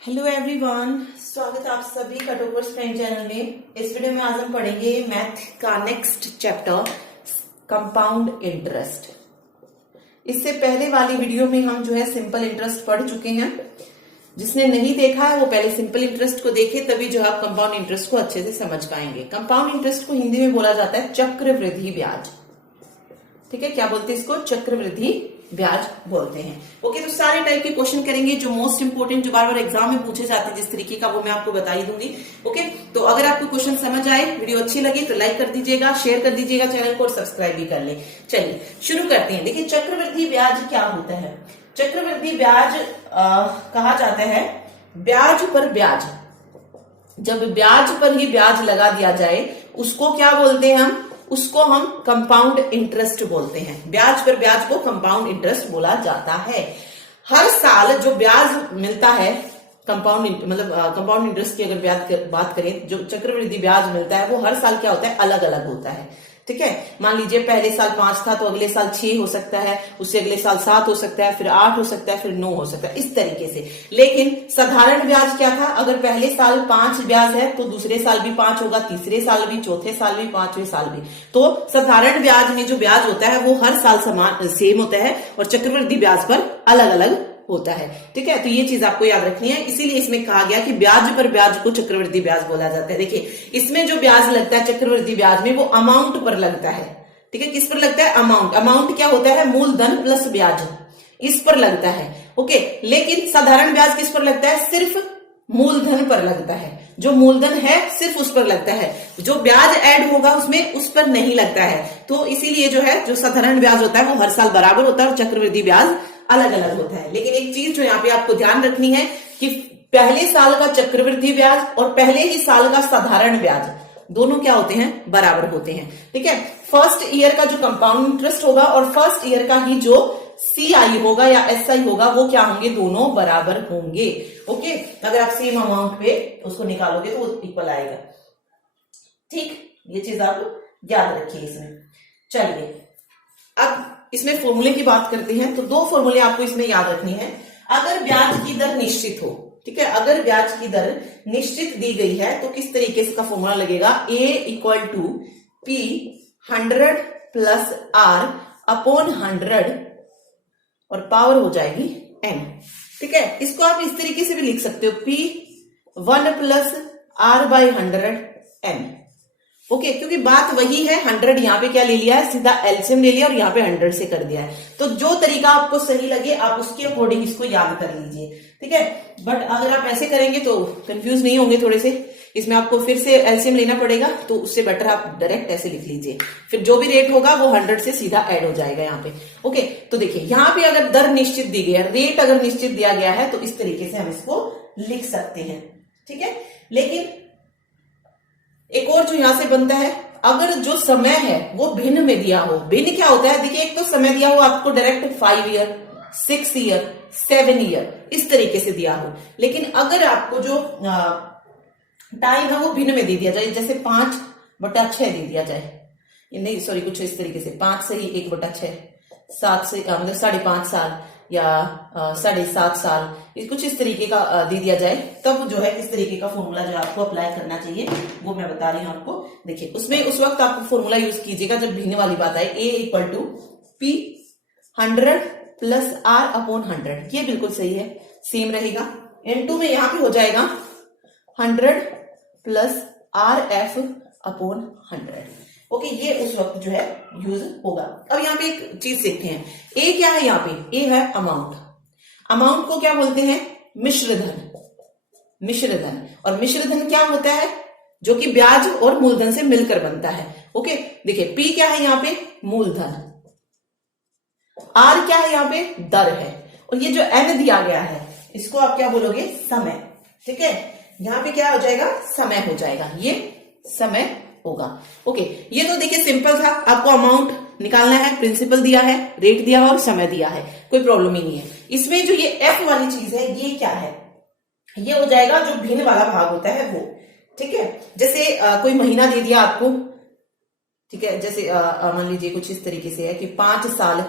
Hello everyone, स्वागत है आप सभी का टॉपर्स फ्रेंड चैनल में। इस वीडियो में आज हम पढ़ेंगे मैथ का नेक्स्ट चैप्टर कंपाउंड इंटरेस्ट। इससे पहले वाली वीडियो में हम जो है सिंपल इंटरेस्ट पढ़ चुके हैं। जिसने नहीं देखा है वो पहले सिंपल इंटरेस्ट को देखे, तभी जो है आप कंपाउंड इंटरेस्ट को अच्छे से समझ पाएंगे। कंपाउंड इंटरेस्ट को हिंदी में बोला जाता है चक्रवृद्धि ब्याज। ठीक है, क्या बोलते हैं इसको? चक्रवृद्धि ब्याज बोलते हैं। ओके, तो सारे टाइप के क्वेश्चन करेंगे जो मोस्ट इंपोर्टेंट, जो बार बार एग्जाम में पूछे जाते हैं जिस तरीके का, वो मैं आपको बता ही दूंगी। ओके, तो अगर आपको क्वेश्चन समझ आए, वीडियो अच्छी लगी तो लाइक कर दीजिएगा, शेयर कर दीजिएगा चैनल को और सब्सक्राइब भी कर ले। चलिए शुरू करते हैं। देखिए, चक्रवृद्धि ब्याज क्या होता है? चक्रवृद्धि ब्याज कहा जाता है ब्याज पर ब्याज। जब ब्याज पर ही ब्याज लगा दिया जाए उसको क्या बोलते हैं हम? उसको हम कंपाउंड इंटरेस्ट बोलते हैं। ब्याज पर ब्याज को कंपाउंड इंटरेस्ट बोला जाता है। हर साल जो ब्याज मिलता है कंपाउंड कंपाउंड इंटरेस्ट की अगर बात करें, जो चक्रवृद्धि ब्याज मिलता है वो हर साल क्या होता है? अलग अलग होता है। ठीक है, मान लीजिए पहले साल 5 था तो अगले साल 6 हो सकता है, उससे अगले साल 7 हो सकता है, फिर 8 हो सकता है, फिर 9 हो सकता है, इस तरीके से। लेकिन साधारण ब्याज क्या था? अगर पहले साल 5 ब्याज है तो दूसरे साल भी 5 होगा, तीसरे साल भी, चौथे साल भी, 5वें साल भी। तो साधारण ब्याज में जो ब्याज होता है वो हर साल समान सेम होता है और चक्रवृद्धि ब्याज पर अलग अलग होता है। ठीक है, तो ये चीज आपको याद रखनी है। इसीलिए इसमें कहा गया कि ब्याज पर ब्याज को चक्रवृद्धि ब्याज बोला जाता है। देखिए, इसमें जो ब्याज लगता है चक्रवृद्धि ब्याज में वो अमाउंट पर लगता है। ठीक है, किस पर लगता है? अमाउंट। अमाउंट क्या होता है? मूलधन प्लस ब्याज, इस पर लगता है। ओके, लेकिन साधारण ब्याज किस पर लगता है? सिर्फ मूलधन पर लगता है। जो मूलधन है सिर्फ उस पर लगता है, जो ब्याज ऐड होगा उसमें उस पर नहीं लगता है। तो इसीलिए जो है, जो साधारण ब्याज होता है वो हर साल बराबर होता है और चक्रवृद्धि ब्याज अलग अलग होता है। लेकिन एक चीज जो यहाँ पे आपको ध्यान रखनी है कि पहले साल का चक्रवृद्धि ब्याज और पहले ही साल का साधारण ब्याज दोनों क्या होते हैं? बराबर होते हैं। ठीक है, फर्स्ट ईयर का जो कंपाउंड इंटरेस्ट होगा और फर्स्ट ईयर का ही जो CI होगा या SI होगा वो क्या होंगे? दोनों बराबर होंगे। ओके, अगर आप सेम अमाउंट पे उसको निकालोगे तो वो इक्वल आएगा। ठीक, ये चीज आप याद रखिए इसमें। चलिए अब इसमें फॉर्मूले की बात करते हैं। तो 2 फॉर्मूले आपको इसमें याद रखनी है। अगर ब्याज की दर निश्चित हो, ठीक है, अगर ब्याज की दर निश्चित दी गई है तो किस तरीके से का फॉर्मूला लगेगा? A = P 100 + R अपॉन 100 और पावर हो जाएगी N। ठीक है, इसको आप इस तरीके से भी लिख सकते हो, P 1 + R/100 N। ओके, क्योंकि बात वही है। 100 यहाँ पे क्या ले लिया है? सीधा एलसीएम ले लिया और यहाँ पे 100 से कर दिया है। तो जो तरीका आपको सही लगे आप उसके अकॉर्डिंग इसको याद कर लीजिए। ठीक है, बट अगर आप ऐसे करेंगे तो कंफ्यूज नहीं होंगे थोड़े से। इसमें आपको फिर से एलसीएम लेना पड़ेगा, तो उससे बेटर आप डायरेक्ट ऐसे लिख लीजिए। फिर जो भी रेट होगा वो 100 से सीधा ऐड हो जाएगा यहाँ पे। ओके, तो देखिए यहाँ पे अगर दर निश्चित दी गई है, रेट अगर निश्चित दिया गया है तो इस तरीके से हम इसको लिख सकते हैं। ठीक है, लेकिन एक और जो यहां से बनता है, अगर जो समय है वो भिन्न में दिया हो। भिन्न क्या होता है? देखिए, एक तो समय दिया हो आपको डायरेक्ट 5 ईयर, 6 ईयर, 7 ईयर, इस तरीके से दिया हो। लेकिन अगर आपको जो टाइम है वो भिन्न में दे दिया जाए, जैसे 5/6 दे दिया जाए, नहीं सॉरी, कुछ इस तरीके से 5 से ही 1/6, 7 से मतलब 5.5 साल या 7.5 साल, कुछ इस तरीके का दे दिया जाए, तब जो है किस तरीके का फॉर्मूला जो आपको अप्लाई करना चाहिए वो मैं बता रही हूं आपको। देखिए, उसमें उस वक्त आप फॉर्मूला यूज कीजिएगा जब भिन्न वाली बात आए। A = P 100 + R/100, ये बिल्कुल सही है, सेम रहेगा। N2 में यहां पे हो जाएगा 100 + RF/100। ओके, ये उस वक्त जो है यूज होगा। अब यहाँ पे एक चीज सीखते हैं। ए क्या है? यहाँ पे ए है अमाउंट। अमाउंट को क्या बोलते हैं? मिश्रधन। मिश्रधन, और मिश्रधन क्या होता है? जो कि ब्याज और मूलधन से मिलकर बनता है। ओके, देखिए पी क्या है यहाँ पे? मूलधन। आर क्या है यहाँ पे? दर है। और ये जो एन दिया गया है इसको आप क्या बोलोगे? समय। ठीक है, यहाँ पे क्या हो जाएगा? समय हो जाएगा। ये समय होगा। ओके, ये तो देखिए सिंपल था, आपको अमाउंट निकालना है, प्रिंसिपल दिया है, रेट दिया है और समय दिया है, कोई प्रॉब्लम ही नहीं है। इसमें जो ये एफ वाली चीज है ये क्या है, ये हो जाएगा जो भिन्न वाला भाग होता है वो। ठीक है, जैसे कोई महीना दे दिया आपको, ठीक है, जैसे मान लीजिए कुछ इस तरीके से है कि 5 साल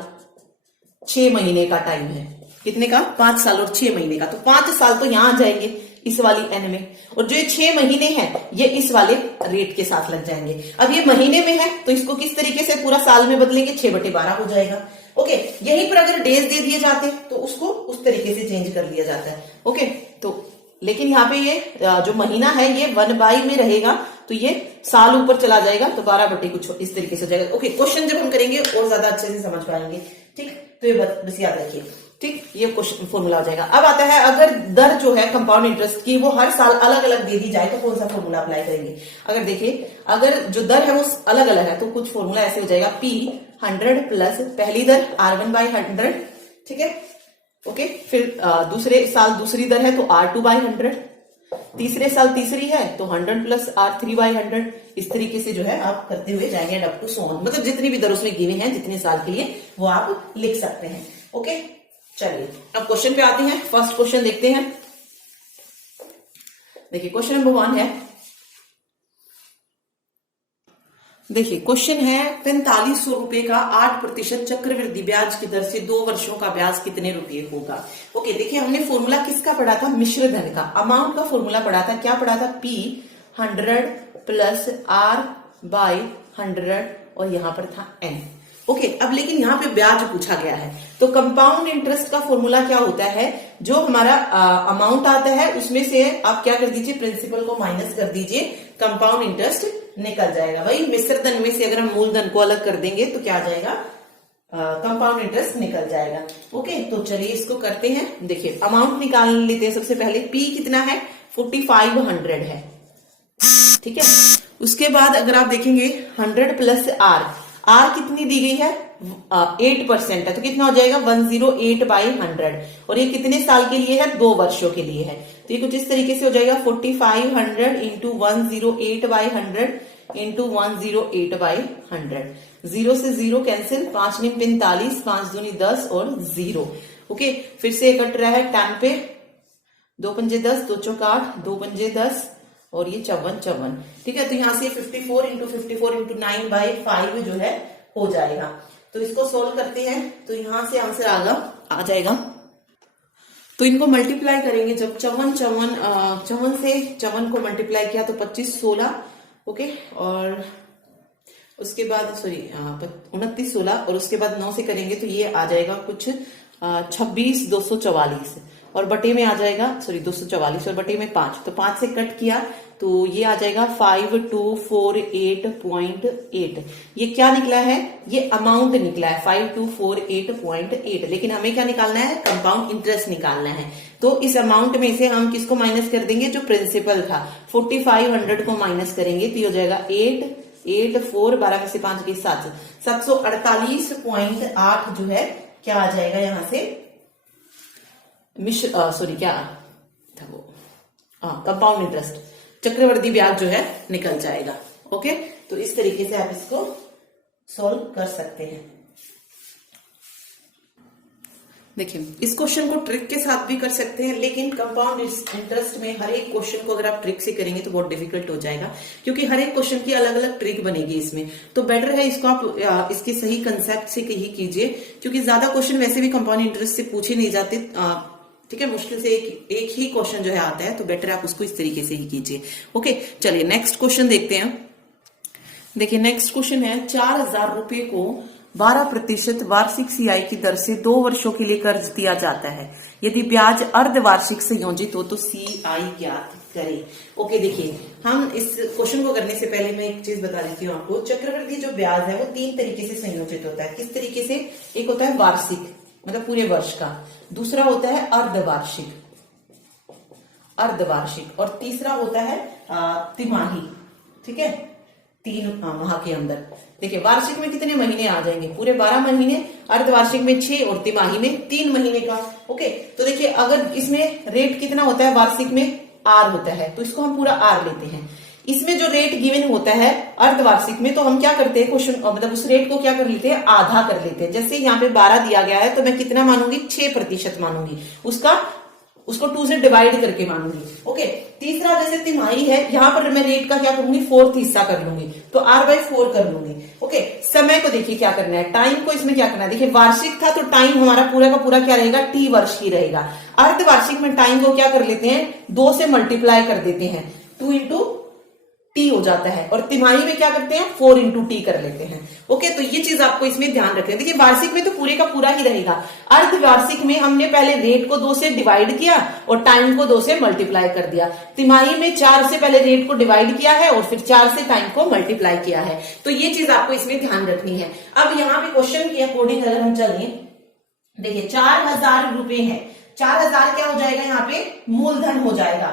6 महीने का टाइम है, कितने का, 5 साल और 6 महीने का, तो 5 साल तो यहां आ जाएंगे इस वाली एन में, और जो ये 6 महीने हैं ये इस वाले रेट के साथ लग जाएंगे। अब ये महीने में है तो इसको किस तरीके से पूरा साल में बदलेंगे, 6/12 हो जाएगा। ओके, यहीं पर अगर डेज दे दिए जाते तो उसको उस तरीके से चेंज कर लिया जाता है। ओके, तो लेकिन यहाँ पे ये जो महीना है ये 1/, में रहेगा तो ये साल ऊपर चला जाएगा तो 12 कुछ इस तरीके से हो जाएगा। ओके, क्वेश्चन जब हम करेंगे और ज्यादा अच्छे से समझ पाएंगे। ठीक, तो ये बस याद रखिए। ठीक, ये क्वेश्चन फॉर्मूला हो जाएगा। अब आता है अगर दर जो है कंपाउंड इंटरेस्ट की वो हर साल अलग अलग दे दी जाए तो कौन सा फॉर्मूला अप्लाई करेंगे। अगर देखिए अगर जो दर है वो अलग अलग है तो कुछ फॉर्मूला ऐसे हो जाएगा, P100 प्लस पहली दर R1/100, ठीक है। ओके, फिर दूसरे साल दूसरी दर है तो R2/100, तीसरे साल तीसरी है तो 100 प्लस R3/100, इस तरीके से जो है आप करते हुए जाएंगे अप टू सो ऑन, मतलब जितनी भी दर उसमें गिवे हैं जितने साल के लिए वो आप लिख सकते हैं। ओके, चलिए अब क्वेश्चन पे आते हैं। फर्स्ट क्वेश्चन देखते हैं। देखिए क्वेश्चन नंबर 1 है, देखिए क्वेश्चन है 4500 रुपए का 8% चक्रवृद्धि ब्याज की दर से 2 वर्षों का ब्याज कितने रुपए होगा। ओके, देखिए हमने फॉर्मूला किसका पढ़ा था, मिश्र धन का, अमाउंट का फॉर्मूला पढ़ा था, क्या पढ़ा था, P100 प्लस R/100 और यहां पर था N। ओके, अब लेकिन यहाँ पे ब्याज पूछा गया है तो कंपाउंड इंटरेस्ट का फॉर्मूला क्या होता है, जो हमारा अमाउंट आता है उसमें से आप क्या कर दीजिए, प्रिंसिपल को माइनस कर दीजिए, कंपाउंड इंटरेस्ट निकल जाएगा। वही मिश्र धन में से अगर हम मूलधन को अलग कर देंगे तो क्या आ जाएगा, कंपाउंड इंटरेस्ट निकल जाएगा। ओके, तो चलिए इसको करते हैं। देखिए अमाउंट निकाल लेते हैं। सबसे पहले P कितना है, 4500 है, ठीक है। उसके बाद अगर आप देखेंगे 100 प्लस R कितनी दी गई है, 8% है, तो कितना हो जाएगा 108/100, और ये कितने साल के लिए है, 2 वर्षों के लिए है। तो ये कुछ इस तरीके से हो जाएगा 4500 इंटू 108/100 इंटू 108/100, 0 से 0 कैंसिल, 5 × 45, 5 दूनी 10 और 0। ओके, फिर से कट रहा है 10 पे, 2 पंजे 10, 2 चौक 8, 2 पंजे 10 और ये 54, ठीक है। तो यहां से 54 इंटू 54 इंटू 9/5 जो है हो जाएगा। तो इसको सोल्व करते हैं तो यहां से आंसर आ जाएगा। तो इनको मल्टीप्लाई करेंगे, जब 54 से 54 को मल्टीप्लाई किया तो 25 16, ओके, और उसके बाद 29 16 और उसके बाद 9 से करेंगे तो ये आ जाएगा कुछ 26 244 और बटे में आ जाएगा 244 और बटे में 5, तो 5 से कट किया तो ये आ जाएगा 5248.8। ये क्या निकला है, ये अमाउंट निकला है 5248.8, लेकिन हमें क्या निकालना है, कंपाउंड इंटरेस्ट निकालना है। तो इस अमाउंट में से हम किसको माइनस कर देंगे, जो प्रिंसिपल था 4500 को माइनस करेंगे तो ये हो जाएगा 884, 12 में से 5 गई 7, 748.8 जो है क्या आ जाएगा यहाँ से, क्या था वो, कंपाउंड इंटरेस्ट, चक्रवृद्धि ब्याज जो है निकल जाएगा। ओके, तो इस तरीके से आप इसको सॉल्व कर सकते हैं। देखिए इस क्वेश्चन को ट्रिक के साथ भी कर सकते हैं, लेकिन कंपाउंड इंटरेस्ट में हर एक क्वेश्चन को अगर आप ट्रिक से करेंगे तो बहुत डिफिकल्ट हो जाएगा, क्योंकि हर एक क्वेश्चन की अलग अलग ट्रिक बनेगी इसमें। तो बेटर है इसको आप इसके सही कंसेप्ट से ही कीजिए, क्योंकि ज्यादा क्वेश्चन वैसे भी कंपाउंड इंटरेस्ट से पूछे नहीं जाते, ठीक है, मुश्किल से एक ही क्वेश्चन जो है आता है, तो बेटर आप उसको इस तरीके से ही कीजिए। ओके, चलिए नेक्स्ट क्वेश्चन देखते हैं। देखिए नेक्स्ट क्वेश्चन है, 4000 रुपए को 12% वार्षिक CI की दर से 2 वर्षों के लिए कर्ज दिया जाता है। यदि ब्याज अर्धवार्षिक संयोजित हो तो CI ज्ञात करें। ओके, देखिए हम इस क्वेश्चन को करने से पहले मैं एक चीज बता देती हूँ आपको। चक्रवृद्धि जो ब्याज है वो 3 तरीके से संयोजित होता है। किस तरीके से, एक होता है वार्षिक मतलब पूरे वर्ष का, दूसरा होता है अर्धवार्षिक और तीसरा होता है तिमाही, ठीक है, 3 माह के अंदर। देखिए वार्षिक में कितने महीने आ जाएंगे, पूरे 12 महीने, अर्धवार्षिक में 6 और तिमाही में 3 महीने का। ओके, तो देखिए अगर इसमें रेट कितना होता है, वार्षिक में R होता है, तो इसको हम पूरा R लेते हैं। इसमें जो रेट गिवन होता है अर्धवार्षिक में, तो हम क्या करते हैं, क्वेश्चन मतलब उस रेट को क्या कर लेते हैं, आधा कर लेते हैं। जैसे यहाँ पे 12 दिया गया है तो मैं कितना मानूंगी, 6% मानूंगी, उसको 2 से डिवाइड करके मानूंगी। ओके, तीसरा जैसे तिमाही है, यहाँ पर मैं रेट का क्या करूंगी, 4th हिस्सा कर लूंगी, तो r/4 कर लूंगी। ओके, समय को देखिए क्या करना है, टाइम को इसमें क्या करना है, देखिए वार्षिक था तो टाइम हमारा पूरा का पूरा क्या रहेगा, t वर्ष ही रहेगा। अर्धवार्षिक में टाइम को क्या कर लेते हैं, 2 से मल्टीप्लाई कर देते हैं, 2 इंटू टी हो जाता है, और तिमाही में क्या करते हैं, 4 इंटू टी कर लेते हैं। ओके, तो ये चीज आपको इसमें ध्यान रखना है। देखिए वार्षिक में तो पूरे का पूरा ही रहेगा, अर्धवार्षिक में हमने पहले रेट को 2 से डिवाइड किया और टाइम को 2 से मल्टीप्लाई कर दिया। तिमाही में 4 से पहले रेट को डिवाइड किया है और फिर 4 से टाइम को मल्टीप्लाई किया है। तो ये चीज आपको इसमें ध्यान रखनी है। अब यहाँ पे क्वेश्चन के अकॉर्डिंग अगर हम चलिए, देखिए 4000 रुपए है, 4000 क्या हो जाएगा, यहाँ पे मूलधन हो जाएगा,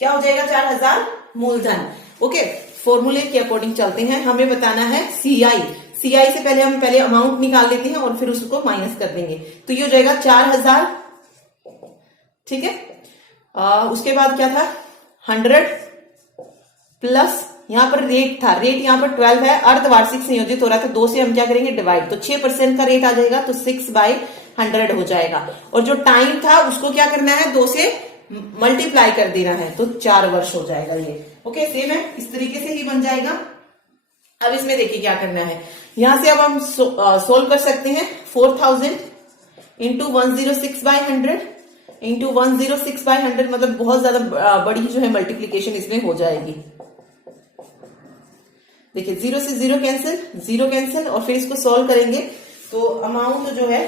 क्या हो जाएगा, 4000 मूलधन। ओके, फॉर्मूले के अकॉर्डिंग चलते हैं, हमें बताना है सीआई से पहले हम अमाउंट निकाल लेते हैं और फिर उसको माइनस कर देंगे, तो ये हो जाएगा 4000, ठीक है। उसके बाद क्या था, 100 प्लस यहाँ पर रेट था, रेट यहाँ पर 12 है, अर्धवार्षिक संयोजित हो रहा था, 2 से हम क्या करेंगे, डिवाइड, तो 6% का रेट आ जाएगा, तो 6/100 हो जाएगा। और जो टाइम था उसको क्या करना है, 2 से मल्टीप्लाई कर देना है, तो 4 वर्ष हो जाएगा ये। ओके, सेम है, इस तरीके से ही बन जाएगा। अब इसमें देखिए क्या करना है, यहां से अब हम सोल्व कर सकते हैं, 4000 इंटू 106/100 इंटू 106/100, मतलब बहुत ज्यादा बड़ी जो है मल्टीप्लीकेशन इसमें हो जाएगी। देखिए 0 से 0 कैंसिल, और फिर इसको सॉल्व करेंगे तो अमाउंट जो है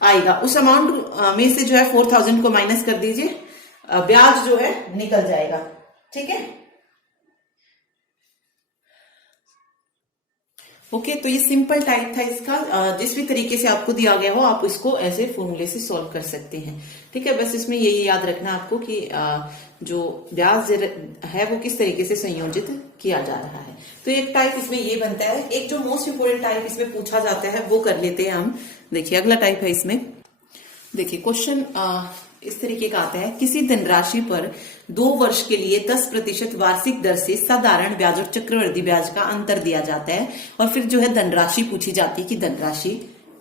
आएगा, उस अमाउंट में से जो है 4000 को माइनस कर दीजिए, ब्याज जो है निकल जाएगा, ठीक है। ओके, तो ये सिंपल टाइप था इसका, जिस भी तरीके से आपको दिया गया हो आप इसको ऐसे फॉर्मूले से सॉल्व कर सकते हैं, ठीक है। बस इसमें यही याद रखना आपको कि जो ब्याज है वो किस तरीके से संयोजित किया जा रहा है। तो एक टाइप इसमें ये बनता है। एक जो मोस्ट इंपोर्टेंट टाइप इसमें पूछा जाता है वो कर लेते हैं हम। देखिए अगला टाइप है इसमें, देखिए क्वेश्चन इस तरीके का आता है, किसी धनराशि पर 2 वर्ष के लिए 10% वार्षिक दर से साधारण ब्याज और चक्रवृद्धि ब्याज का अंतर दिया जाता है, और फिर जो है धनराशि पूछी जाती है कि धनराशि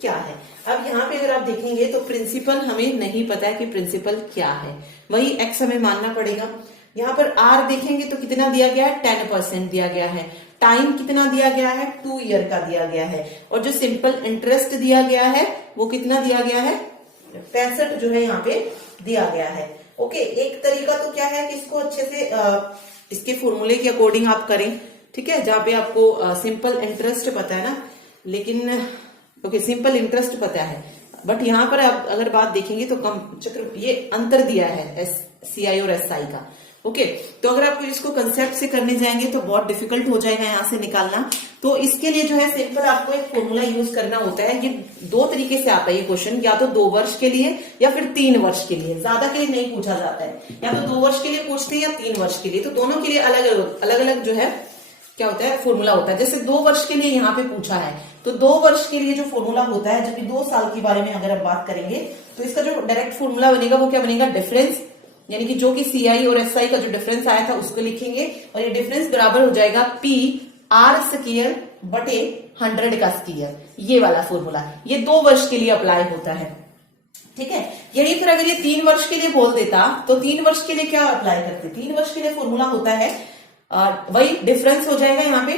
क्या है। अब यहाँ पे अगर आप देखेंगे तो प्रिंसिपल हमें नहीं पता है कि प्रिंसिपल क्या है, वही एक्स हमें मानना पड़ेगा। यहाँ पर आर देखेंगे तो कितना दिया गया है, 10% दिया गया है। टाइम कितना दिया गया है, 2 ईयर का दिया गया है। और जो सिंपल इंटरेस्ट दिया गया है वो कितना दिया गया है, 65 जो है यहाँ पे दिया गया है। ओके, एक तरीका तो क्या है कि इसको अच्छे से इसके फॉर्मूले के अकॉर्डिंग आप करें, ठीक है, जहां पे आपको सिंपल इंटरेस्ट पता है ना, लेकिन ओके सिंपल इंटरेस्ट पता है, बट यहाँ पर आप अगर बात देखेंगे तो कम चक्र ये अंतर दिया है CI और SI का। ओके, तो अगर आप इसको कंसेप्ट से करने जाएंगे तो बहुत डिफिकल्ट हो जाएगा यहाँ से निकालना। तो इसके लिए जो है सिंपल आपको एक फॉर्मूला यूज करना होता है। ये 2 तरीके से आता है ये क्वेश्चन, या तो 2 वर्ष के लिए या फिर 3 वर्ष के लिए, ज्यादा के लिए नहीं पूछा जाता है। या तो 2 वर्ष के लिए पूछते हैं या 3 वर्ष के लिए, तो दोनों के लिए अलग अलग जो है क्या होता है, फॉर्मूला होता है। जैसे 2 वर्ष के लिए यहाँ पे पूछा है, तो 2 वर्ष के लिए जो फॉर्मूला होता है, जबकि 2 साल के बारे में अगर आप बात करेंगे तो इसका जो डायरेक्ट फॉर्मूला बनेगा वो क्या बनेगा, डिफरेंस, यानी कि जो कि CI और SI का जो डिफरेंस आया था उसको लिखेंगे, और ये डिफरेंस बराबर हो जाएगा PR² बटे 100 का स्क्वायर, ये वाला फॉर्मूला। ये 2 वर्ष के लिए अप्लाई होता है, ठीक है। यही फिर अगर ये 3 वर्ष के लिए बोल देता तो 3 वर्ष के लिए क्या अप्लाई करते, 3 वर्ष के लिए फॉर्मूला होता है वही डिफरेंस हो जाएगा यहाँ पे,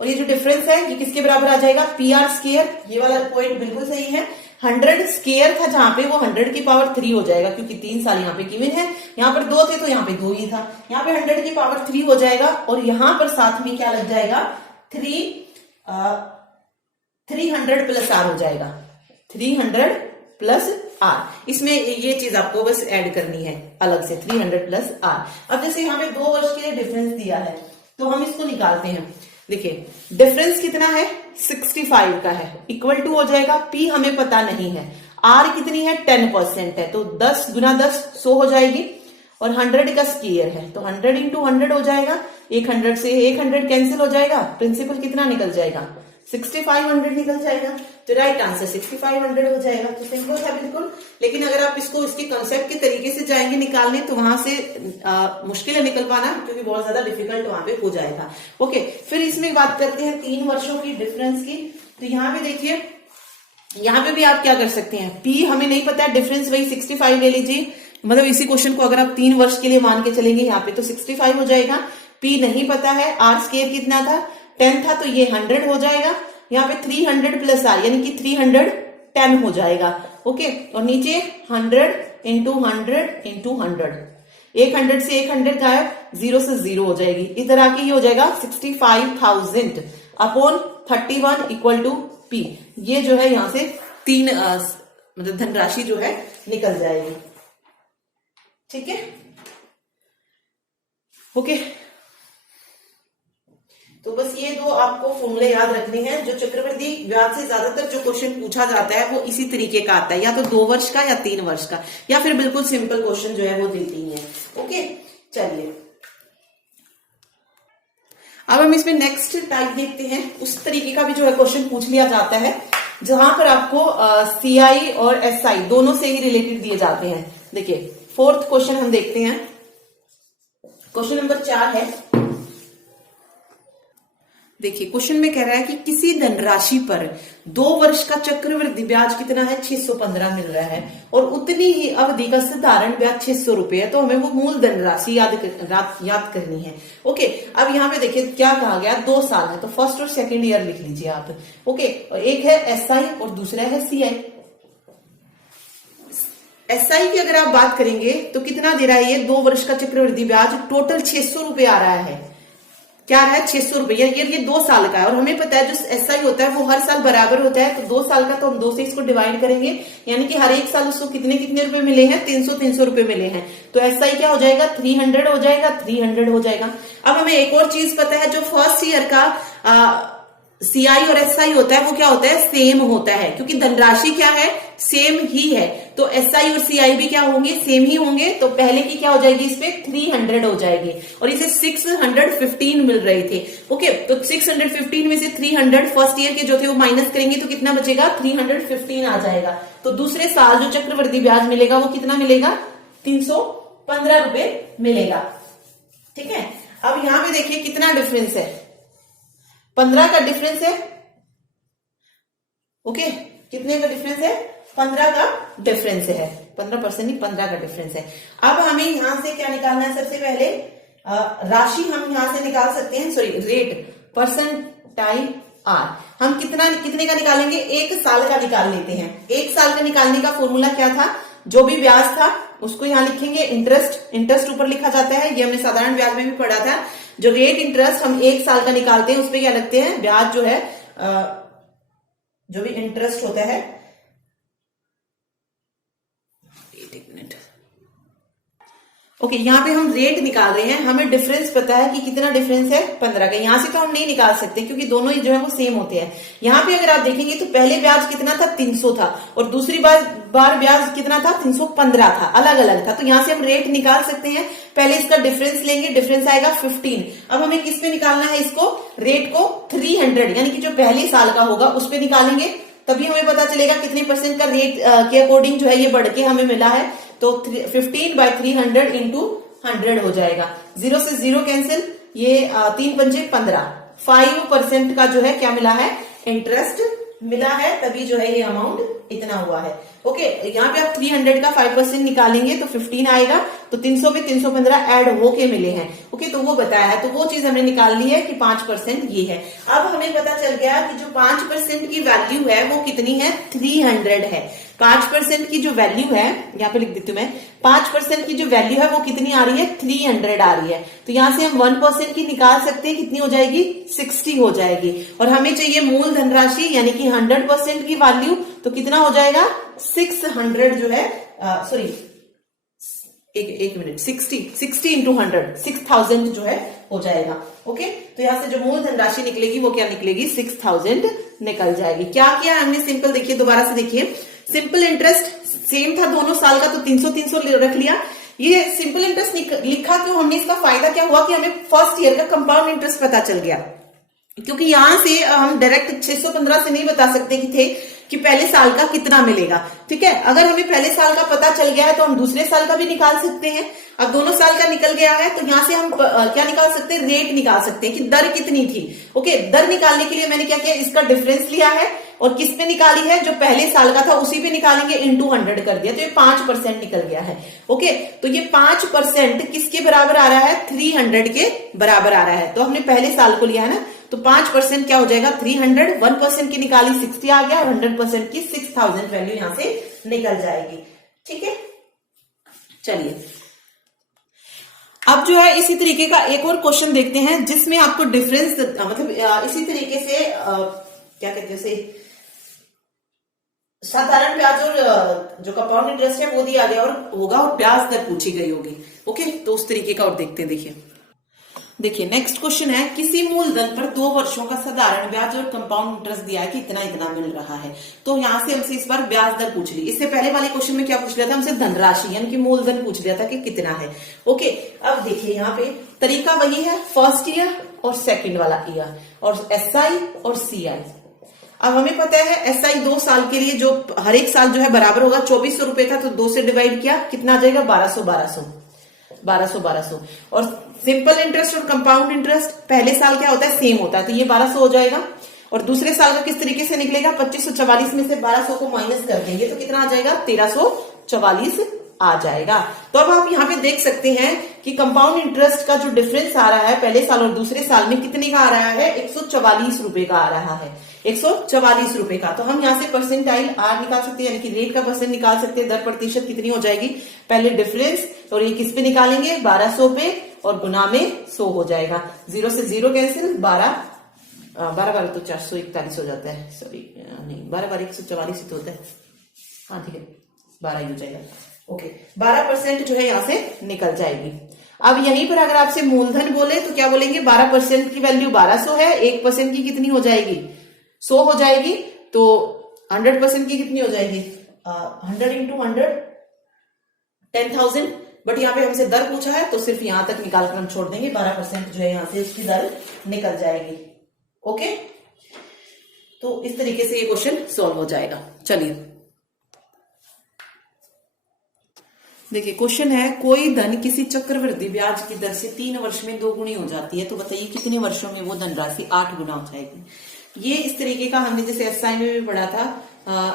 और ये जो डिफरेंस है ये किसके बराबर आ जाएगा, PR²। ये वाला पॉइंट बिल्कुल सही है। 100² था जहां पे वो 100 की पावर 3 हो जाएगा, क्योंकि 3 साल यहाँ पे गिवन है, यहाँ पर 2 थे तो यहाँ पे 2 ही था, यहाँ पे 100 की पावर 3 हो जाएगा, और यहाँ पर साथ में क्या लग जाएगा, 300 प्लस R हो जाएगा, 300 प्लस R। इसमें ये चीज आपको बस ऐड करनी है अलग से, 300 प्लस R। अब जैसे यहाँ पे 2 वर्ष के लिए डिफरेंस दिया है तो हम इसको निकालते हैं। देखिए डिफरेंस कितना है, 65 का है, इक्वल टू हो जाएगा, P हमें पता नहीं है, R कितनी है, 10% है, तो 10 गुना 10 100 हो जाएगी, और 100 का स्क्वायर है तो 100 इंटू 100 हो जाएगा, 100 से 100 कैंसिल हो जाएगा, प्रिंसिपल कितना निकल जाएगा, 6500 निकल जाएगा। तो राइट आंसर 6500 हो जाएगा। तो सिंपल है बिल्कुल। लेकिन अगर आप इसको इसके कंसेप्ट के तरीके से जाएंगे निकालने तो वहां से मुश्किल है निकल पाना, क्योंकि बहुत ज्यादा डिफिकल्ट वहां पे हो जाएगा। ओके, फिर इसमें बात करते हैं 3 वर्षों की डिफरेंस की। तो यहाँ पे देखिए, यहाँ पे भी आप क्या कर सकते हैं, पी हमें नहीं पता है, डिफरेंस वही 65 ले लीजिए। मतलब इसी क्वेश्चन को अगर आप 3 वर्ष के लिए मान के चलेंगे यहाँ पे तो 65 हो जाएगा। पी नहीं पता है, आर स्केयर कितना था, 10 था, तो ये 100 हो जाएगा। यहाँ पे 300 प्लस आर यानी कि 310 हो जाएगा। ओके, और नीचे 100 इंटू 100 इंटू 100, 100 से 100 गायब, 0 से 0 हो जाएगी। इधर आके ये हो जाएगा 65,000 अपॉन 31 इक्वल टू पी। ये जो है यहां से 3 मतलब धनराशि जो है निकल जाएगी। ठीक है, ओके। तो बस ये 2 आपको फॉर्मूले याद रखने हैं। जो चक्रवृद्धि ब्याज से ज्यादातर जो क्वेश्चन पूछा जाता है वो इसी तरीके का आता है, या तो 2 वर्ष का या 3 वर्ष का, या फिर बिल्कुल सिंपल क्वेश्चन जो है वो देती है। ओके, चलिए अब हम इसमें नेक्स्ट टाइप देखते हैं। उस तरीके का भी जो है क्वेश्चन पूछ लिया जाता है जहां पर आपको सीआई और एसआई दोनों से ही रिलेटेड दिए जाते हैं। देखिए 4th क्वेश्चन हम देखते हैं। क्वेश्चन नंबर 4 है। देखिए क्वेश्चन में कह रहा है कि किसी धनराशि पर 2 वर्ष का चक्रवृद्धि ब्याज कितना है, 615 मिल रहा है, और उतनी ही अवधि का साधारण ब्याज 600 रुपए है। तो हमें वो मूल धनराशि याद करनी है। ओके, अब यहाँ पे देखिए क्या कहा गया, 2 साल है, तो फर्स्ट और सेकेंड ईयर लिख लीजिए आप। ओके, एक है एसआई और दूसरा है सीआई। एसआई की अगर आप बात करेंगे तो कितना दे रहा है, ये 2 वर्ष का चक्रवृद्धि ब्याज टोटल 600 रुपए आ रहा है। क्या रहा है, 600 रुपए। ये 2 साल का है, और हमें पता है जो एसआई होता है वो हर साल बराबर होता है। तो 2 साल का, तो हम 2 से इसको डिवाइड करेंगे, यानी कि हर एक साल उसको कितने कितने रुपए मिले हैं, 300 रुपए मिले हैं। तो एसआई क्या हो जाएगा, 300 हो जाएगा, 300 हो जाएगा। अब हमें एक और चीज पता है, जो फर्स्ट ईयर का सीआई और एसआई होता है वो क्या होता है, सेम होता है, क्योंकि धनराशि क्या है, सेम ही है। तो एसआई और सीआई भी क्या होंगे, सेम ही होंगे। तो पहले की क्या हो जाएगी, इस पे 300 हो जाएगी, और इसे 615 मिल रहे थे। ओके, तो 615 में से 300 फर्स्ट ईयर के जो थे वो माइनस करेंगे तो कितना बचेगा, 315 आ जाएगा। तो दूसरे साल जो चक्रवृद्धि ब्याज मिलेगा वो कितना मिलेगा, 315 रुपए मिलेगा। ठीक है, अब यहां पे देखिए कितना डिफरेंस है, 15 का डिफरेंस है। ओके, कितने का डिफरेंस है, 15 का डिफरेंस है, 15% नहीं, 15 का डिफरेंस है। अब हमें यहां से क्या निकालना है, सबसे पहले राशि हम यहां से निकाल सकते हैं, सॉरी रेट, परसेंटाइल आर। हम कितने का निकालेंगे, 1 साल का निकाल लेते हैं। 1 साल का निकालने का फॉर्मूला क्या था, जो भी ब्याज था उसको यहां लिखेंगे, इंटरेस्ट ऊपर लिखा जाता है, ये हमने साधारण ब्याज में भी पढ़ा था। जो रेट इंटरेस्ट हम 1 साल का निकालते हैं उसपे क्या लगते हैं, ब्याज जो है, जो भी इंटरेस्ट होता है, एक मिनट। ओके, यहाँ पे हम रेट निकाल रहे हैं, हमें डिफरेंस पता है कि कितना डिफरेंस है, 15 का। यहां से तो हम नहीं निकाल सकते क्योंकि दोनों ही जो है वो सेम होते हैं। यहाँ पे अगर आप देखेंगे तो पहले ब्याज कितना था, 300 था, और दूसरी बार ब्याज कितना था, 315 था, अलग अलग था। तो यहां से हम रेट निकाल सकते हैं। पहले इसका डिफरेंस लेंगे, डिफरेंस आएगा 15। अब हमें किस पे निकालना है इसको, रेट को 300 यानी कि जो पहले साल का होगा उस पे निकालेंगे, तभी हमें पता चलेगा कितने परसेंट का रेट के अकॉर्डिंग जो है ये बढ़ के हमें मिला है। तो 15/300 इंटू 100 हो जाएगा, 0 से 0 कैंसिल, ये 3 पंचे 15, 5% का जो है क्या मिला है, इंटरेस्ट मिला है, तभी जो है ये अमाउंट इतना हुआ है। ओके, यहाँ पे आप 300 का 5% निकालेंगे तो 15 आएगा, तो 300 में 315 ऐड होके मिले हैं। ओके, तो वो बताया है, तो वो चीज हमने निकाल ली है कि 5% ये है। अब हमें पता चल गया कि जो 5% की वैल्यू है वो कितनी है, 300 है। 5% की जो वैल्यू है, यहाँ पे लिख देती हूँ मैं, 5% की जो वैल्यू है वो कितनी आ रही है, 300 आ रही है। तो यहां से हम 1% की निकाल सकते हैं, कितनी हो जाएगी, 60 हो जाएगी। और हमें चाहिए मूल धनराशि यानी कि 100% की वैल्यू, तो कितना हो जाएगा, 600 जो है, सॉरी एक मिनट, 60 इंटू 100, 6000 जो है हो जाएगा। ओके, तो यहां से जो मूल धनराशि निकलेगी वो क्या निकलेगी, 6000 निकल जाएगी। क्या किया हमने, सिंपल देखिए, दोबारा से देखिए, सिंपल इंटरेस्ट सेम था दोनों साल का, तो 300 रख लिया। ये सिंपल इंटरेस्ट लिखा क्यों हमने, इसका फायदा क्या हुआ कि हमें फर्स्ट ईयर का कंपाउंड इंटरेस्ट पता चल गया। क्योंकि यहां से हम डायरेक्ट 615 से नहीं बता सकते कि थे कि पहले साल का कितना मिलेगा। ठीक है, अगर हमें पहले साल का पता चल गया है तो हम दूसरे साल का भी निकाल सकते हैं। अब दोनों साल का निकल गया है तो यहां से हम क्या निकाल सकते हैं, रेट निकाल सकते हैं कि दर कितनी थी। ओके, दर निकालने के लिए मैंने क्या किया, इसका डिफरेंस लिया है और किस पे निकाली है, जो पहले साल का था उसी पे निकालेंगे, इनटू 100 कर दिया तो ये 5% निकल गया है। ओके, तो ये 5% किसके बराबर आ रहा है, 300 के बराबर आ रहा है। तो हमने पहले साल को लिया है ना, तो 5% क्या हो जाएगा 300, 1% की निकाली 60 आ गया और 100% की 6000 वैल्यू यहां से निकल जाएगी। ठीक है, चलिए अब जो है इसी तरीके का एक और क्वेश्चन देखते हैं जिसमें आपको डिफरेंस मतलब इसी तरीके से क्या कहते हैं, साधारण ब्याज और जो कंपाउंड इंटरेस्ट है वो दिया गया और होगा और ब्याज दर पूछी गई होगी। ओके, तो उस तरीके का और देखते हैं। देखिए नेक्स्ट क्वेश्चन है, किसी मूलधन पर 2 वर्षों का साधारण ब्याज और कंपाउंड इंटरेस्ट दिया है कि इतना इतना मिल रहा है। तो यहां से हमसे इस बार ब्याज दर पूछ ली। इससे पहले वाले क्वेश्चन में क्या पूछ लिया था हमसे, धनराशि यानी कि मूलधन पूछ लिया था कि कितना है। ओके, अब देखिए यहाँ पे तरीका वही है, फर्स्ट ईयर और सेकंड वाला ईयर और SI और CI। अब हमें पता है SI 2 साल के लिए जो हर एक साल जो है बराबर होगा, 2400 रुपए था तो 2 से डिवाइड किया, कितना आ जाएगा 1200 और सिंपल इंटरेस्ट और कंपाउंड इंटरेस्ट पहले साल क्या होता है, सेम होता है, तो ये 1200 हो जाएगा। और दूसरे साल का किस तरीके से निकलेगा, 2544 में से 1200 को माइनस कर देंगे तो कितना आ जाएगा 1344 आ जाएगा। तो अब आप यहाँ पे देख सकते हैं कि कंपाउंड इंटरेस्ट का जो डिफरेंस आ रहा है पहले साल और दूसरे साल में कितने का आ रहा है, 144 रुपए का आ रहा है, 144 रुपए का। तो हम यहाँ से परसेंटाइल R निकाल सकते हैं, यानी कि रेट का परसेंट निकाल सकते हैं, दर प्रतिशत कितनी हो जाएगी, पहले डिफरेंस और ये किस पे निकालेंगे 1200 पे और गुना में 100 हो जाएगा, 0 से 0 कैंसिल, 12 तो 441 हो जाता है, सॉरी नहीं 12 144 तो होता है, हाँ ठीक है 12 ही हो जाएगा। ओके, 12% जो है यहां से निकल जाएगी। अब यहीं पर अगर आपसे मूलधन बोले तो क्या बोलेंगे, 12% की वैल्यू 1200 है, 1% की कितनी हो जाएगी 100 हो जाएगी, तो 100% की कितनी हो जाएगी 100 इंटू 100 10,000। बट यहाँ पे हमसे दर पूछा है तो सिर्फ यहां तक निकाल कर हम छोड़ देंगे, 12% जो है यहां से उसकी दर निकल जाएगी। ओके, तो इस तरीके से ये क्वेश्चन सॉल्व हो जाएगा। चलिए देखिए क्वेश्चन है, कोई धन किसी चक्रवृद्धि ब्याज की दर से 3 वर्ष में 2 गुनी हो जाती है, तो बताइए कितने वर्षों में वो धनराशि 8 गुना हो जाएगी। ये इस तरीके का हमने जैसे SI में भी पढ़ा था,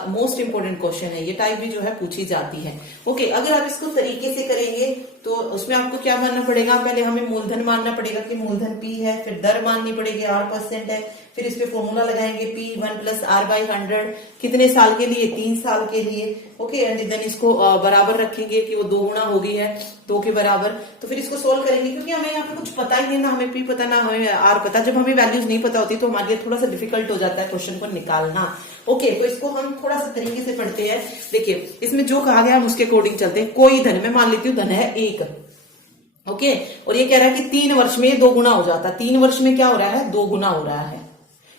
मोस्ट इंपोर्टेंट क्वेश्चन है, ये टाइप भी जो है पूछी जाती है। ओके, अगर आप इसको तरीके से करेंगे तो उसमें आपको क्या मानना पड़ेगा, पहले हमें मूलधन मानना पड़ेगा कि मूलधन P है, फिर दर माननी पड़ेगी 8% है, फिर इस पे फॉर्मूला लगाएंगे P1 + R/100, कितने साल के लिए 3 साल के लिए। ओके, एंड देन इसको बराबर रखेंगे कि वो 2 गुना हो गई है 2 के बराबर, तो फिर इसको सोल्व करेंगे क्योंकि हमें यहाँ पे कुछ पता ही नहीं, ना हमें P पता ना हमें R पता। जब हमें वैल्यूज नहीं पता होती तो हमारे लिए थोड़ा सा डिफिकल्ट हो जाता है क्वेश्चन को निकालना। ओके, तो इसको हम थोड़ा सा तरीके से पढ़ते हैं। देखिए इसमें जो कहा गया हम उसके अकॉर्डिंग चलते हैं। कोई धन, मैं मान लेती हूँ धन है 1, ओके, और ये कह रहा है कि 3 वर्ष में 2 गुना हो जाता है, 3 वर्ष में क्या हो रहा है 2 गुना हो रहा है,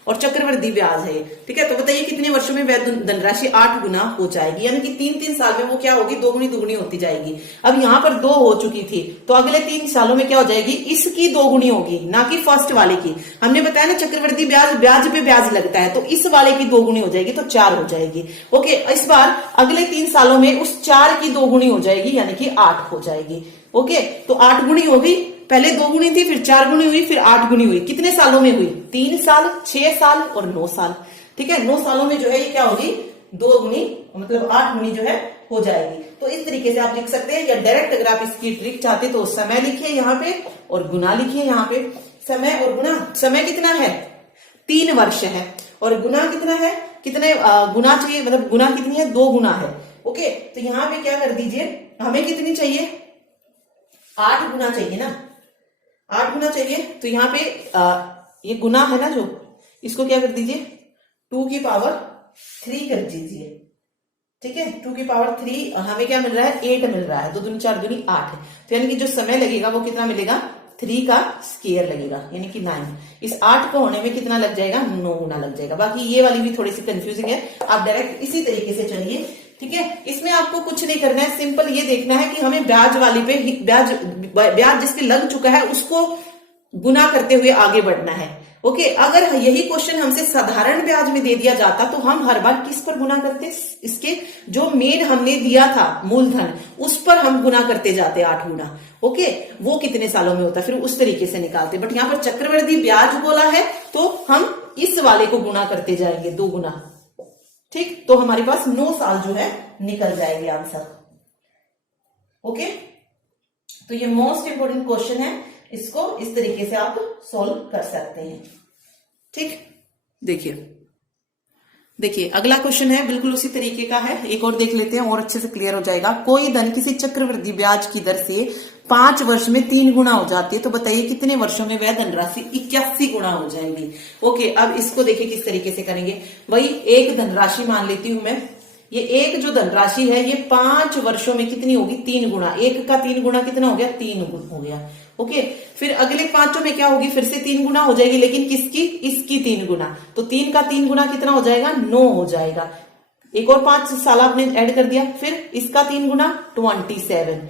और चक्रवृद्धि ब्याज है। ठीक है, तो बताइए कितने वर्षों में धनराशि 8 गुना हो जाएगी, यानी कि 3-3 साल में वो क्या होगी 2 गुनी होती जाएगी। अब यहाँ पर 2 हो चुकी थी तो अगले 3 सालों में क्या हो जाएगी, इसकी 2 गुनी होगी, ना कि फर्स्ट वाले की। हमने बताया ना चक्रवृद्धि ब्याज पे ब्याज लगता है, तो इस वाले की 2 गुनी हो जाएगी तो 4 हो जाएगी। ओके, इस बार अगले 3 सालों में उस 4 की 2 गुनी हो जाएगी, यानी कि 8 हो जाएगी। ओके, तो 8 गुनी होगी, पहले 2 गुनी थी, फिर 4 गुनी हुई, फिर 8 गुनी हुई। कितने सालों में हुई, 3 साल, 6 साल और 9 साल। ठीक है, 9 सालों में जो है ये क्या होगी 2 गुनी, मतलब 8 गुनी जो है हो जाएगी। तो इस तरीके से आप लिख सकते हैं, या डायरेक्ट अगर आप इसकी ट्रिक चाहते तो समय लिखिए यहाँ पे और गुना लिखिए यहाँ पे। समय और गुना, समय कितना है 3 वर्ष है, और गुना कितना है, कितने गुना चाहिए, मतलब गुना कितनी है 2 गुना है। ओके, तो यहाँ पे क्या कर दीजिए, हमें कितनी चाहिए 8 गुना चाहिए ना, 8 गुना चाहिए, तो यहाँ पे ये गुना है ना जो, इसको क्या कर दीजिए 2 की पावर 3 कर दीजिए। ठीक है, 2 की पावर 3 हमें क्या मिल रहा है 8 मिल रहा है, 2 दूनी 4 दूनी 8 है, तो यानी कि जो समय लगेगा वो कितना मिलेगा 3 का स्क्वायर लगेगा, यानी कि 9। इस 8 को होने में कितना लग जाएगा 9 गुना लग जाएगा। बाकी ये वाली भी थोड़ी सी कंफ्यूजिंग है, आप डायरेक्ट इसी तरीके से चलिए। ठीक है, इसमें आपको कुछ नहीं करना है, सिंपल ये देखना है कि हमें ब्याज वाली पे ब्याज जिस पे लग चुका है उसको गुना करते हुए आगे बढ़ना है। ओके, अगर यही क्वेश्चन हमसे साधारण ब्याज में दे दिया जाता तो हम हर बार किस पर गुना करते, इसके जो मेन हमने दिया था मूलधन उस पर हम गुना करते जाते 8 गुना। ओके, वो कितने सालों में होता, फिर उस तरीके से निकालते। बट यहाँ पर चक्रवृद्धि ब्याज बोला है तो हम इस वाले को गुना करते जाएंगे 2 गुना। ठीक, तो हमारे पास 9 साल जो है निकल जाएंगे आंसर। ओके, तो ये मोस्ट इंपोर्टेंट क्वेश्चन है, इसको इस तरीके से आप सॉल्व कर सकते हैं। ठीक, देखिए अगला क्वेश्चन है, बिल्कुल उसी तरीके का है, एक और देख लेते हैं और अच्छे से क्लियर हो जाएगा। कोई धन किसी चक्रवृद्धि ब्याज की दर से 5 वर्ष में 3 गुना हो जाती है, तो बताइए कितने वर्षों में वह धनराशि 81 गुना हो जाएगी। ओके, अब इसको देखिए किस तरीके से करेंगे। वही एक धनराशि मान लेती हूं मैं, ये एक जो धनराशि है ये 5 वर्षों में कितनी होगी, 3 गुना। एक का 3 गुना कितना हो गया, 3 हो गया। ओके, फिर अगले 5 में क्या होगी, फिर से 3 गुना हो जाएगी, लेकिन किसकी, इसकी 3 गुना। तो 3 का 3 गुना कितना हो जाएगा, 9 हो जाएगा। एक और 5 साल आपने ऐड कर दिया, फिर इसका 3 गुना 27,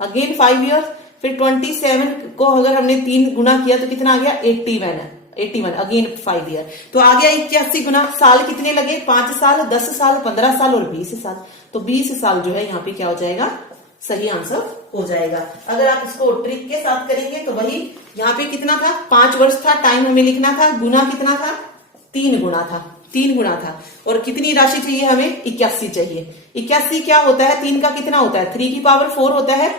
अगेन 5 ईयर्स, फिर 27 को अगर हमने 3 गुना किया तो कितना आ गया, 81, अगेन 5 ईयर, तो आ गया 81 गुना। साल कितने लगे, 5 साल, 10 साल, 15 साल और 20 साल। तो 20 साल जो है यहाँ पे क्या हो जाएगा, सही आंसर हो जाएगा। अगर आप इसको ट्रिक के साथ करेंगे तो वही यहाँ पे कितना था, 5 वर्ष था, टाइम हमें लिखना था, गुना कितना था, 3 गुना था, और कितनी राशि चाहिए हमें, 81 चाहिए। 81 क्या होता है, 3 का कितना होता है, 3 की पावर 4 होता है,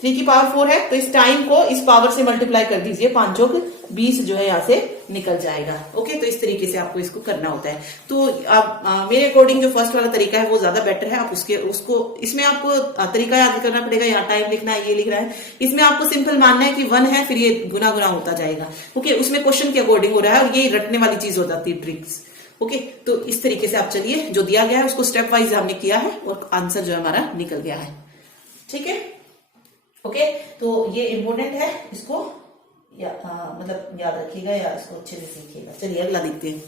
3 की पावर 4 है, तो इस टाइम को इस पावर से मल्टीप्लाई कर दीजिए, 5 चौक 20 जो है यहाँ से निकल जाएगा। ओके, तो इस तरीके से आपको इसको करना होता है। तो आप मेरे अकॉर्डिंग जो फर्स्ट वाला तरीका है वो ज्यादा बेटर है। आप उसको इसमें आपको तरीका याद करना पड़ेगा, यहाँ टाइम लिखना है, ये लिख रहा है, इसमें आपको सिंपल मानना है कि 1 है, फिर ये गुना गुना होता जाएगा। ओके, उसमें क्वेश्चन के अकॉर्डिंग हो रहा है, और ये रटने वाली चीज हो जाती है, ट्रिक्स। ओके, तो इस तरीके से आप चलिए, जो दिया गया है उसको स्टेप वाइज हमने किया है और आंसर जो हमारा निकल गया है। ठीक है, ओके, तो ये इंपोर्टेंट है, इसको मतलब याद रखिएगा या इसको अच्छे से सीखिएगा। चलिए अगला देखते हैं।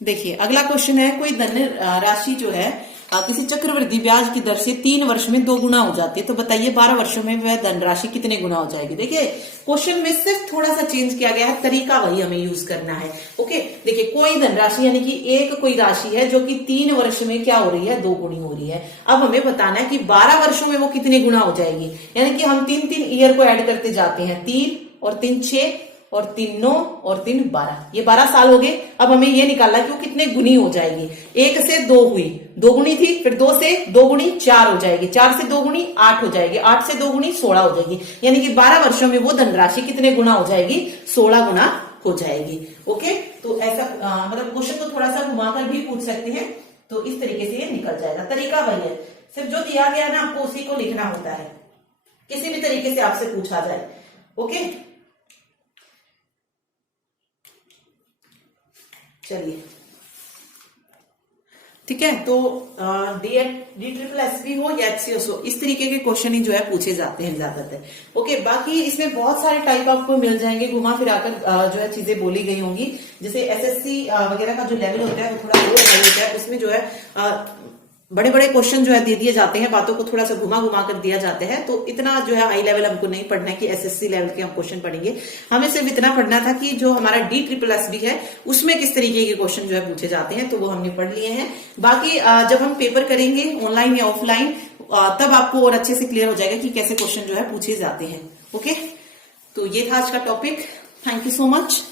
देखिए अगला क्वेश्चन है, कोई धन राशि जो है किसी चक्रवृद्धि ब्याज की दर से 3 वर्ष में 2 गुना हो जाती है, तो बताइए 12 वर्षों में वह धनराशि कितने गुना हो जाएगी। देखिए क्वेश्चन में सिर्फ थोड़ा सा चेंज किया गया है, तरीका वही हमें यूज करना है। ओके, देखिए कोई धनराशि यानी कि एक कोई राशि है जो कि 3 वर्ष में क्या हो रही है, 2 गुनी हो रही है। अब हमें बताना है कि 12 वर्षों में वो कितने गुना हो जाएगी, यानी कि हम 3-3 ईयर को ऐड करते जाते हैं, 3 और 3 6 और 3 9 और 3 12, ये 12 साल हो गए। अब हमें ये निकालना है कि वो कितने गुनी हो जाएगी। 1 से 2 हुई, 2 गुनी थी, फिर 2 से 2 गुनी 4 हो जाएगी, 4 से 2 गुनी 8 हो जाएगी, 8 से 2 गुनी 16 हो जाएगी, यानी कि 12 वर्षों में वो धनराशि कितने गुना हो जाएगी, 16 गुना हो जाएगी। ओके, तो ऐसा मतलब क्वेश्चन को थोड़ा सा घुमाकर भी पूछ सकते हैं, तो इस तरीके से ये निकल जाएगा। तरीका वही है, सिर्फ जो दिया गया ना आपको उसी को लिखना होता है, किसी भी तरीके से आपसे पूछा जाए। ओके, चलिए ठीक है, तो DSSB हो या HCS हो, इस तरीके के क्वेश्चन ही जो है पूछे जाते हैं ज्यादातर। ओके, बाकी इसमें बहुत सारे टाइप आपको मिल जाएंगे, घुमा फिराकर जो है चीजें बोली गई होंगी। जैसे SSC वगैरह का जो लेवल होता है वो थोड़ा और हाई होता है, उसमें जो है बड़े बड़े क्वेश्चन जो है दे दिए जाते हैं, बातों को थोड़ा सा घुमा घुमा कर दिया जाता है, तो इतना जो है हाई लेवल हमको नहीं पढ़ना है कि SSC लेवल के हम क्वेश्चन पढ़ेंगे। हमें सिर्फ इतना पढ़ना था कि जो हमारा DSSB है उसमें किस तरीके के क्वेश्चन जो है पूछे जाते हैं, तो वो हमने पढ़ लिए हैं। बाकी जब हम पेपर करेंगे ऑनलाइन या ऑफलाइन, तब आपको और अच्छे से क्लियर हो जाएगा कि कैसे क्वेश्चन जो है पूछे जाते हैं। ओके, तो ये था आज का topic. Thank you so much.